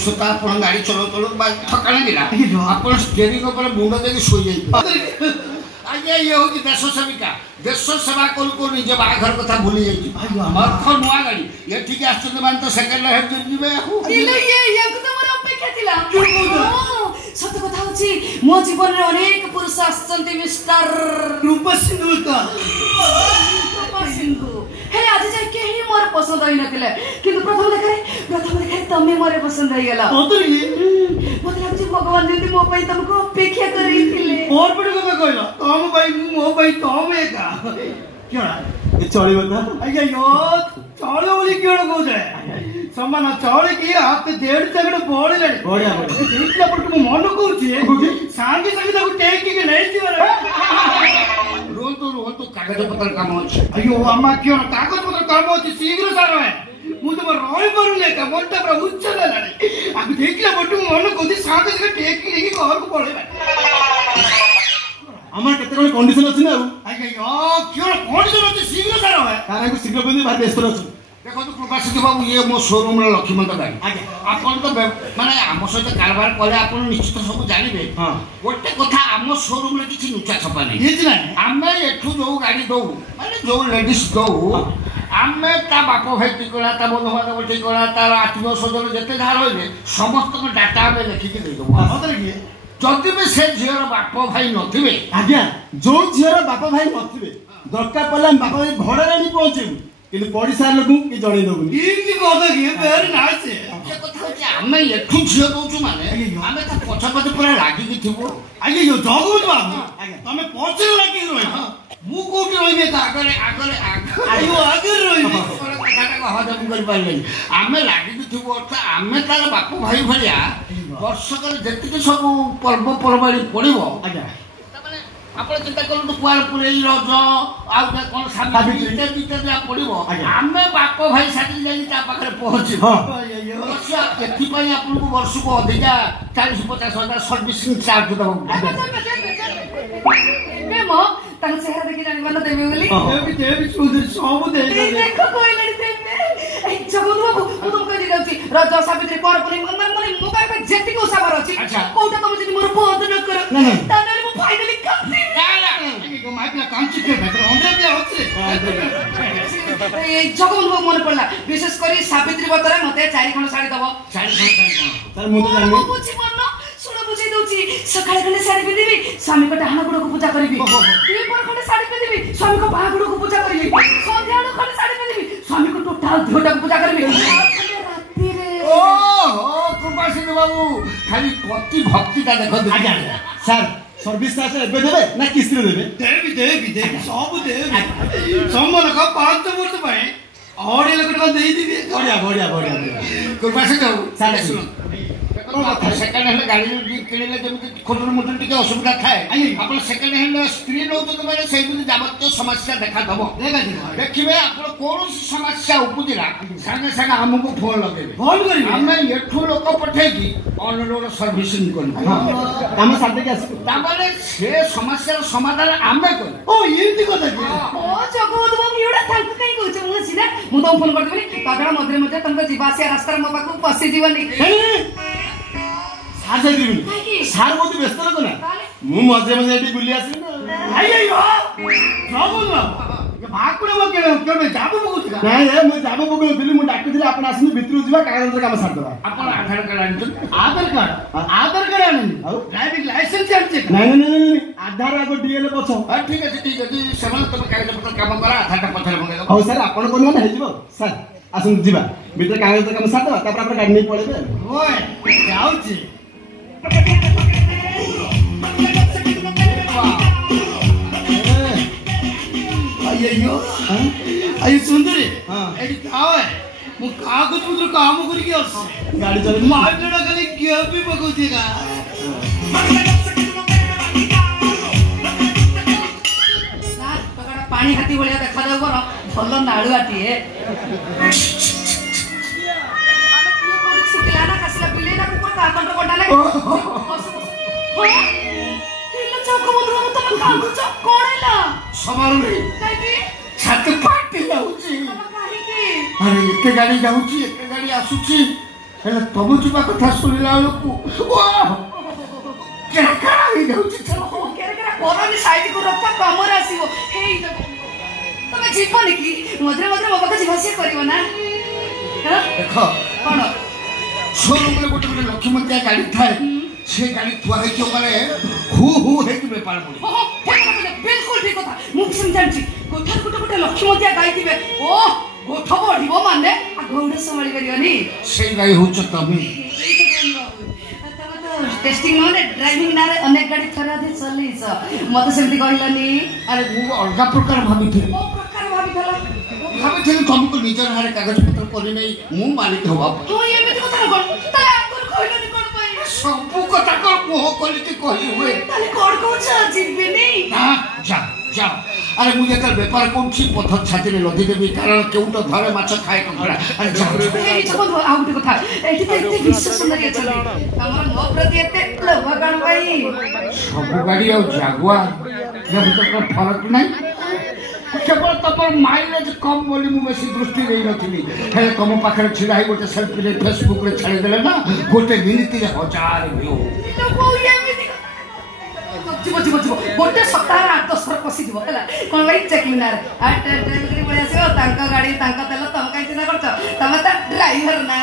विशेषतः आप गाड़ी चलो थका लगे आप स्टेरिंग मुंड देकी शोई जाइए आज्ञा ये हूँ देश सेविका देश सेवा करू करू निज बाघर कथा भूली जाइए अर्थ नुआ गाड़ी ये ठीक आसते मान तो सेकेंड हेड जीवे सत कथा होची मो जीवन रे अनेक पुरुष आछंती मिस्टर रूप सिंधु हे आज जाय केही मोर पसंद होई नथिले किंतु प्रथम देखा तमे मोरे पसंद होई गेला मते लागछि भगवान जदी मो पई तुमको अपेक्षा करैथिले और बड़ी कथा कहला तम भाई मो भाई तम एका क्यों ये चलिबो ना आज्ञा यो चलो बोली क्यों को जाय समान चले कि हाथ डेढ़ जगड़ बड़ी लड़ी बढ़िया देखला पर तुम मन कहउछि सांगे सांगे ताको टेक के नहीं दिवर रोहन तो कागज पत्र काम अछि अयो अम्मा क्यों कागज पत्र काम अछि शीघ्र सारो है मु तो रही परुले का मनटा पूरा उच्च लानी अब देखला पर तुम मन कहउछि सांगे सांगे टेक के लेके घर को पड़े আমার কেতে কোন কন্ডিশন আছে না আগে क्यों কন্ডিশন আছে शीघ्र सारो है तारा को शीघ्र बंदी भाई व्यस्त আছে देखो तो प्रकाशित बाबू ये मो शोरूम लक्ष्मण गाड़ी आपन तो माने आम सहित कारबार कले आपन निश्चित सब जानबे गोटे कथा आम शोरूम रे किछि नुचा छपा नहीं ये ना आमे एठू जो गाड़ी दो माने जो लेडीज दो आमे ता बाप भाई टिकला ता बंधु बांधव टिकला तार आत्मीय स्वजन जते धार होइबे समस्त को डाटा में लिखि के दे दो मतलब कि जदि भी से झियर बाप भाई नथिबे आज्ञा जो झियर बाप भाई नथिबे दरकार पड़ला बाप भाई भड़ा रानी पहुंचेबू किंतु पड़िसा लोक कि जणै दबु इनकी कथा कि बेर नाचे ये कथा होची आमे एठू झियो दोचु माने आमे ता पछा पछ पूरा लागी कि थिबो आगे यो जगत बाबू आगे तमे पछे लागी रही मु कोठी रहिबे ता आगरे आयो आगे रहिबे कथाटा को हजम कर पाइले आमे लागी कि थिबो अर्थ आमे तार बापू भाई भलिया वर्षकर जति सब पर्व परबारी पड़िबो आज्ञा आपण चिंता करू तो कुआर पुरेई रज आ कोन साबित्री इत्यादि पड़िबो आमे बाप भाई साथी जाई ता पाखरे पहुंची अच्छा एथि पई आपन को वर्ष को अधिका 40-50 हजार सर्विसिंग चार्ज दबो बे मो तन चेहरा देखि जानि मन देबे बोली देवी सुधर सब दे देखो कोई लड़ी देबे ए जगन बाबू मु तुम कहि जाउची रज साबित्री पर पुरी मन मन मु का जेति को साबर अछि कोटा तुम जदि मोर पद न कर ताने मु फाइनली कथि को माइकला कांची के भीतर अंदर भी होछि ए जगन बाबू मन पड़ला विशेष करी साबित्री बतरा मते 4 खण साड़ी दबो 4 खण सर मु तो जानि बुझी मन सुनो बुझी दउची सकाळे खणे साड़ी पिदिबी स्वामी को डाहना गुडो को पूजा करबी ये पर खणे साड़ी पिदिबी स्वामी को बाहा गुडो को पूजा करबी संध्या लो खणे साड़ी पिदिबी स्वामी को टोटाल धोटा को पूजा करबी राती रे ओहो कृपासिंह बाबू खाली पति भक्ति ता देखो आज्ञा सर सर्विस चार्ज एबे देबे ना किस्त रे देबे देबी सब देबे सम्मान का 5 वर्ष पय और ये लोग को देई दिबे बढ़िया कृपासिंह बाबू सर सुनो सेकेंड हैंड गाड़ी किणिले जमी खोटू मोटू टी असुविधा थाए आप सेकेंड हैंड स्त्री नौ मैंने से जबत समस्या देखा दब देखिए आप कौन समस्या उपजिला सागे सागे आमको फोन लगे आम एठू लोक पठेकी ऑनरोड सर्विसिंग कर से समस्या समाधान आम कर ओ ये कथा ओ जगत बाबू एडा थांक कई कहछ मु सिना मु तो फोन कर देबी तादरा मध्य मध्य तंग जीवासिया रास्ता मो पाखु पसी जीवनी सार जाई दिबी सार मोती व्यस्त लोक ना मु मजे मजे एटी बुली आसी ना आइयो प्रॉब्लम ये भाकुडे मो के जाबो बगुछ नहीं रे मु जाबो बगु दिली मु डाकि दिली आपण आसी भितरु जीवा कागज काम सार दबा आपण आधार कार्ड आनी आधार कार्ड आनी ड्राइविंग लाइसेंस आनी नहीं आधार आगो डीएल पछो ठीक है समान तुम कागज पत्र काम करा आधार पत्र मंगाई हो सर आपण कोन हे जीवो सर आसन जीवा भीतर कागज काम सार दबा तापर आपण गाड़ी नहीं पळेबे ओए जाउची अयो अयो सुंदरी एडी कावे मु कागज पत्र काम करी के आस गाड़ी चले मार्केट खाली के भी बगुतीगा सर पकड़ा पानी हाथी भलिया देखा जाऊ बर भल नाळु आटीए सिकला ना कसला बिले ना ऊपर कार्बन रो कोटा लागे किलो चौक मुद्रा मत मन काम छ कोणेला समारू रे काई छाती फाटी जाउची काहे की अरे एक गाड़ी जाउची एक गाड़ी आसुची ହେଲେ ତମ ଯିବା କଥା ଶୁଣିଲା ବେଳକୁ କେରା ହେଇଯାଉଛି। କରନି ସାଇଡକୁ ରଖ କମରେ ଆସିବ ହେଇ ତମେ ଯିବନି କି ମଝିରେ ମଝିରେ ମୋ ପାଖରେ ଯିବା ଆସିବା କରିବ ନା। ଦେଖ କଣ ଶୋରୁମରେ ଗୋଟେ ଗୋଟେ ଲକ୍ଷ୍ମୀମତିଆ ଗାଡି ଥାଏ ସେ ଗାଡି ଥୁଆ ହେଇଥିବ ମାନେ ହୁ ହୁ ହେଇକି ବେପାର ପଡିବ। ବିଲକୁଲ ଠିକ କଥା ମୁଁ ବି ସେମିତି ଜାଣିଛି ଗୋଠାରୁ ଗୋଟେ ଗୋଟେ ଲକ୍ଷ୍ମୀମତିଆ ଗାଈ ଥିବେ ଓ ଗୋଠ ବଢିବ ମାନେ ଘଉଡ ସମ୍ଭାଳି ପାରିବନି ସେଇ ଗାଈ ହଉଛ ତମେ। टेस्टिंग माने ड्राइविंग नारे अनेक गाड़ी थरा दे चलेछ मते सेमती कहलानी। अरे मु अलगा प्रकार भाबिथि ओ प्रकार भाबिथला भाबिथि तुमको निजर हारे कागज पत्र करि नै मु मालिक होबा तो एमिति कथा कोन ताले आगर कहलनी कोन पई सब कथा को मोह कलिति कहि हुए ताले कोन कोछ जिबेनी ना जा जा। अरे मुझे कल व्यापार कौन सी पत्थर छाती में लदी देवी कारण केउ तो धरे माछ खाए कंकड़ा। अरे जा ए जको आ गुटे कथा एठी तो एते विश्व सुंदरी अछले हमर मो प्रति एते लोभ कान पई सब गाड़ी और जागुआर जब तक फरक नहीं केवल तपर माइलेज कम बोली मु बेसी दृष्टि देई नथिली हेले तुम पाखरे छिड़ा ही गोटे सेल्फी रे फेसबुक रे छाड़ी देले ना गोटे मिनिट रे 1000 व्यू तो कोई एमिति जीव जीव जीव गोटे सप्ताह 8-10 थर पसी जीव हला कोन भाई चेकिंग ना आट ड्राइवर पळे आसीओ तांका गाडी तांका तेल तम काई चिंता करछ तमे त ड्राइवर ना।